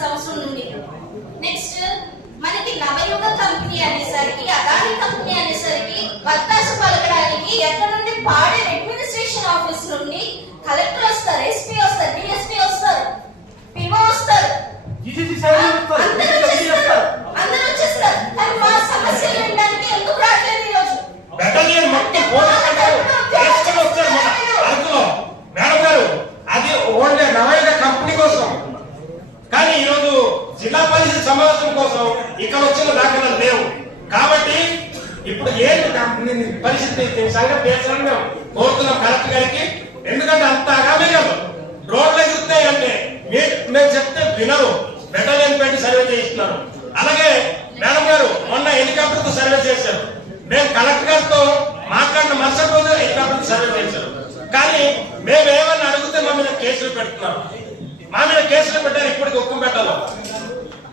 సంవత్సరం నుండి నెక్స్ట్ మనకి నవయుగ కంపెనీ అనేసరికి అదాని కంపెనీ అనేసరికి వత్తాసు పలకడానికి ఎక్కడ నుండి పాడే అడ్మినిస్ట్రేషన్ ఆఫీస్ నుండి కలెక్టర్ వస్తారు ఎస్పీ వస్తారు డిఎస్పీ వస్తారు పిఓ వస్తారు. అందరూ జీసీసీ వచ్చేస్తారు చేస్తారు. అందరూ వచ్చేస్తారు కానీ మా సమస్యలు వినడానికి ఎందుకు రావట్లేదు ఈరోజు బెటాలియన్ మొత్తం పోలీస్ కట్టారు వేసుకొని వచ్చారు మన అరకులో మేడం గారు అది ఓన్లీ నవయుగ కంపెనీ కోసం కానీ ఈరోజు జిల్లా పరిషత్ సమావేశం కోసం ఇక్కడ వచ్చిన దాఖలాలు లేవు. కాబట్టి ఇప్పుడు ఏంటి పరిస్థితి దీని సంగతి తెలుసని మేము కోరుతున్నాం కలెక్టర్ గారికి. ఎందుకంటే అంత అగామిగా రోడ్లు ఎగురుతున్నాయి మేము చెప్తే వినరు. బెటర్ పెట్టి సర్వే చేయిస్తున్నారు. అలాగే మేడం గారు మొన్న హెలికాప్టర్తో సర్వే చేశారు. మేము కలెక్టర్ గారితో మాట్లాడిన మరుసటి రోజు హెలికాప్టర్ సర్వే చేశారు. కానీ మేమేమన్నా అడిగితే మమ్మల్ని కేసులు పెడుతున్నారు.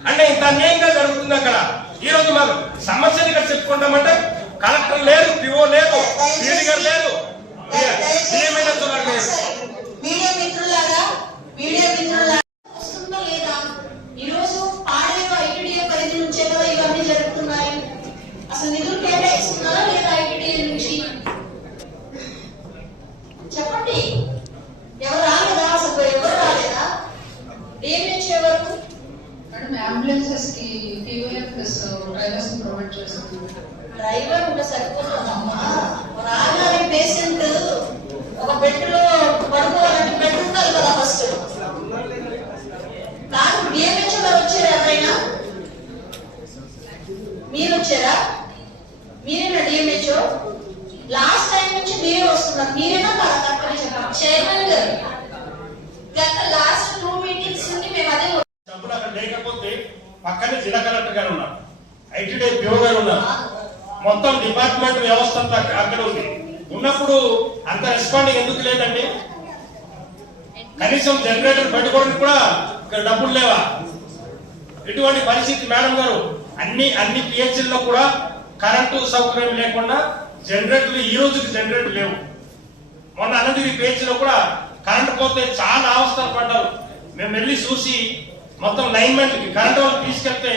అంటే ఇంత అన్యాయంగా జరుగుతుంది అక్కడ. ఈ రోజు మాకు సమస్యలు ఇక్కడ చెప్పుకుంటామంటే కలెక్టర్ లేదు పిఓ లేదు పీడి గారు లేదు డిఎంఎస్ గారు లేదు మీడియా మిత్రులారా మీడియా మిత్రులారా వస్తుందో లేదా ఈరోజు పాడేరు ఐటీడీఏ పరిధి నుంచే కదా ఇవన్నీ జరుగుతున్నాయి అసలు నిధులు కేటాయిస్తున్నారా లేదా ఐటీడీఏ నుంచి చెప్పండి ఎవరు రాలేదా అసలు ఎవరు రాలేదా ఏం నుంచి ఎవరు మేడం అంబులెన్సెస్కి టీవీఎఫ్ ప్లస్ డ్రైవర్స్ ప్రొవైడ్ చేస్తున్నాం డ్రైవర్ ఉంటే సరిపోతుందమ్మా రాగానే పేషెంట్ ఒక బెడ్లో పడుకోవాలంటే బెడ్ ఉండాలి కదా ఫస్ట్ కాదు డిఎంహెచ్ఓ గారు వచ్చారు ఎవరైనా మీరు మీరేనా డిఎంహెచ్ఓ లాస్ట్ టైం నుంచి మీరే వస్తున్నారు. మీరేనా కదా తప్పని చైర్మన్ గారు గత లాస్ట్ టూ మీటింగ్స్ నుండి మేము అదే డబ్బులు అక్కడ లేకపోతే పక్కనే జిల్లా కలెక్టర్ గారు ఉన్నారు. ఐటీడీ పిఓ గారు ఉన్నారు. మొత్తం డిపార్ట్మెంట్ వ్యవస్థ అంతా అక్కడ ఉంది. ఉన్నప్పుడు అంత రెస్పాండింగ్ ఎందుకు లేదండి? కనీసం జనరేటర్ పెట్టుకోవడానికి కూడా ఇక్కడ డబ్బులు లేవా? ఇటువంటి పరిస్థితి మేడం గారు. అన్ని అన్ని పిహెచ్ఎల్లో కూడా కరెంటు సౌకర్యం లేకుండా జనరేటర్లు ఈ రోజుకి జనరేటర్ లేవు. మొన్న అనంతగిరి పేజ్లో కూడా కరెంట్ పోతే చాలా అవస్థలు పడ్డారు. మేము వెళ్ళి చూసి మొత్తం లైన్మెంట్కి కరెంట్ వాళ్ళు తీసుకెళ్తే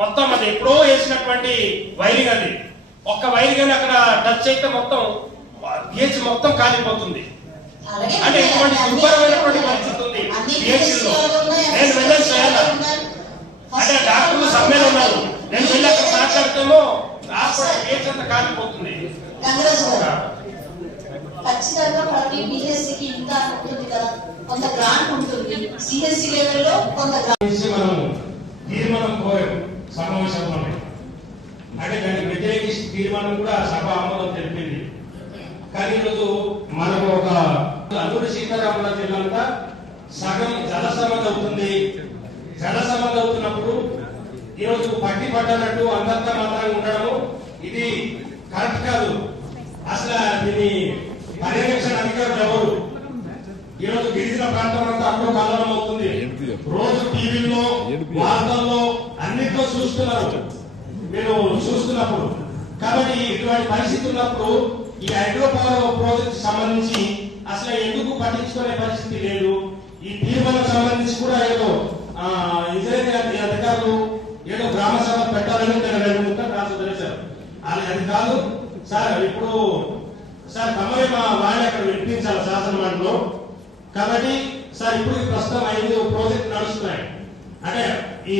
మొత్తం అది ఎప్పుడో వేసినటువంటి వైరింగ్ అది. ఒక్క వైర్ కానీ అక్కడ టచ్ అయితే మొత్తం పిహెచ్ మొత్తం కాలిపోతుంది. అంటే ఇటువంటి దుర్భరమైనటువంటి పరిస్థితి ఉంది అన్ని PHC లో. PHC లో. ఉన్నాయి, నేను వెళ్ళాను అంటే డాక్టర్లు సమ్మెలో ఉన్నారు. హాస్పిటల్ పిహెచ్ అంతా కాలిపోతుంది. ఖచ్చితంగా ప్రతి బిఎస్సికి ఇంత ఉంటుంది కదా కొంత గ్రాంట్ ఉంటుంది. సిఎస్సి లెవెల్లో కొంత గ్రాంట్ గురించి మనం తీర్మానం కోరాం సమావేశంలో అంటే దానికి వ్యతిరేకించి తీర్మానం కూడా సభ ఆమోదం తెలిపింది. కానీ ఈరోజు మనకు ఒక అల్లూరి సీతారామరాజు జిల్లా సగం జల సమస్య అవుతుంది. జల సమస్య అవుతున్నప్పుడు ఈరోజు పట్టి పట్టనట్టు అందంతా మాత్రంగా ఉండడము. ఇది కరెక్ట్ కాదు. అసలు దీని పర్యవేక్షణ అధికారులు ఎవరు? ఈ రోజు గిరిజన ప్రాంతం అంతా అప్పుడు కలవరం అవుతుంది. రోజు టీవీల్లో వార్తల్లో అన్నిట్లో చూస్తున్నారు. మీరు చూస్తున్నప్పుడు. కాబట్టి ఇటువంటి పరిస్థితి ఉన్నప్పుడు ఈ హైడ్రో పవర్ ప్రాజెక్ట్ సంబంధించి అసలు ఎందుకు పట్టించుకునే పరిస్థితి లేదు? ఈ తీర్మానం సంబంధించి కూడా ఏదో ఇజ్రాయల్ అధికారులు ఏదో గ్రామ సభ పెట్టాలని నేను రెండు ముక్కలు రాసి తెలిసారు అది కాదు. సార్ ఇప్పుడు సార్ తమరే మా వాళ్ళు అక్కడ వినిపించాలి శాసనమండలో కాబట్టి సార్ ఇప్పుడు ఈ ప్రస్తుతం ఐదు ప్రాజెక్ట్ నడుస్తున్నాయి. అంటే ఈ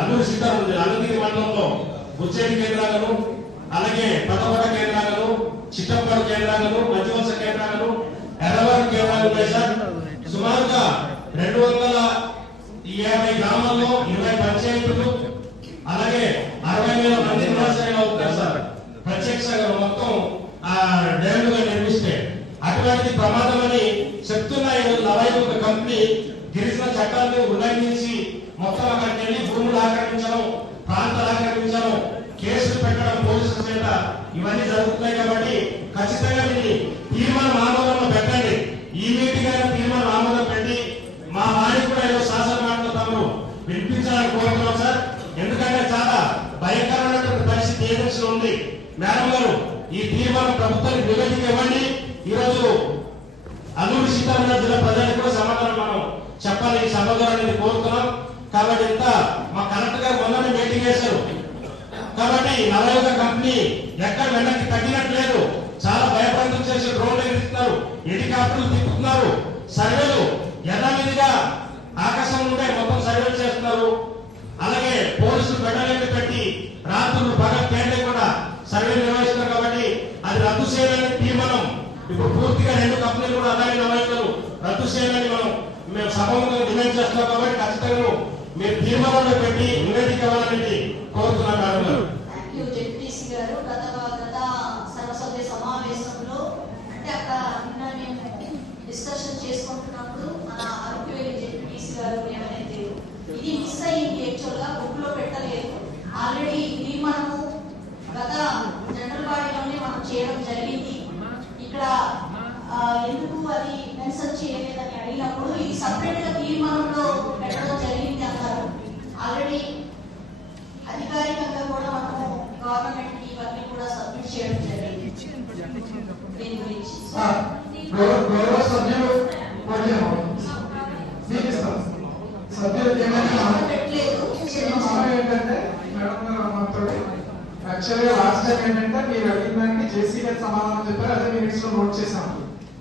అల్లూరి సీతారాం అల్లగిరి మండలంలో బుచ్చేటి కేంద్రాలను అలాగే పటపట కేంద్రాలను చిట్టంపడ కేంద్రాలను మధ్యవలస కేంద్రాలను ఎర్రవరం కేంద్రాలు ఉన్నాయి సార్. సుమారుగా రెండు వందల యాభై అటువంటి ప్రమాదం అని చెప్తున్న నలభై ఒక కంపెనీ గిరిజన చట్టాన్ని ఉల్లంఘించి మొత్తం అక్కడికి వెళ్ళి భూములు ఆక్రమించడం ప్రాంతాలు ఆక్రమించడం కేసులు పెట్టడం పోలీసుల చేత ఇవన్నీ జరుగుతున్నాయి కాబట్టి ఖచ్చితంగా దీన్ని తీర్మానం ఆమోదంలో పెట్టండి. ఈ మీటింగ్ అయినా తీర్మానం ఆమోదం పెట్టి మా వారికి కూడా ఏదో శాసన మాటలు తమరు వినిపించాలని కోరుతున్నాం సార్. ఎందుకంటే చాలా భయంకరమైనటువంటి పరిస్థితి ఏజెన్సీలో ఉంది మేడం గారు ఈ తీర్మానం ప్రభుత్వానికి నివేదిక ఇవ్వండి అల్లూరి జిల్లా ప్రజలకు కూడా సమాధానం మనం చెప్పాలి ఈ సభ ద్వారా నేను కోరుతున్నాం. కాబట్టి ఇంత మా కరెక్ట్ గారు మొన్ననే మీటింగ్ చేశారు. కాబట్టి నవయుగ కంపెనీ ఎక్కడ వెనక్కి తగ్గినట్లేదు. చాలా భయప్రాంతం చేసి డ్రోన్లు ఎగురుతున్నారు హెలికాప్టర్లు తిప్పుతున్నారు. సర్వేలు యథావిధిగా ఆకాశం ఉంటే మొత్తం సర్వేలు చేస్తున్నారు. అలాగే పోలీసులు బెడలెండి పెట్టి రాత్రులు పగ తేడా కూడా సర్వే నిర్వహిస్తున్నారు కాబట్టి అది రద్దు చేయాలని తీర్మానం ఇప్పుడు పూర్తిగా రెండు కంపెనీలు కూడా అలాగే నవాయితలు రద్దు చేయాలని మనం మేము సభముగా డిమాండ్ చేస్తున్నాం కాబట్టి ఖచ్చితంగా మీరు తీర్మానంలో పెట్టి నివేదిక ఇవ్వాలని కోరుతున్నాం. యాక్చువల్గా లాస్ట్ టైం ఏంటంటే మీరు అడిగిన దానికి జేసీ గారు సమాధానం చెప్పారు అదే మినిట్స్లో నోట్ చేసాము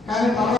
కానీ తర్వాత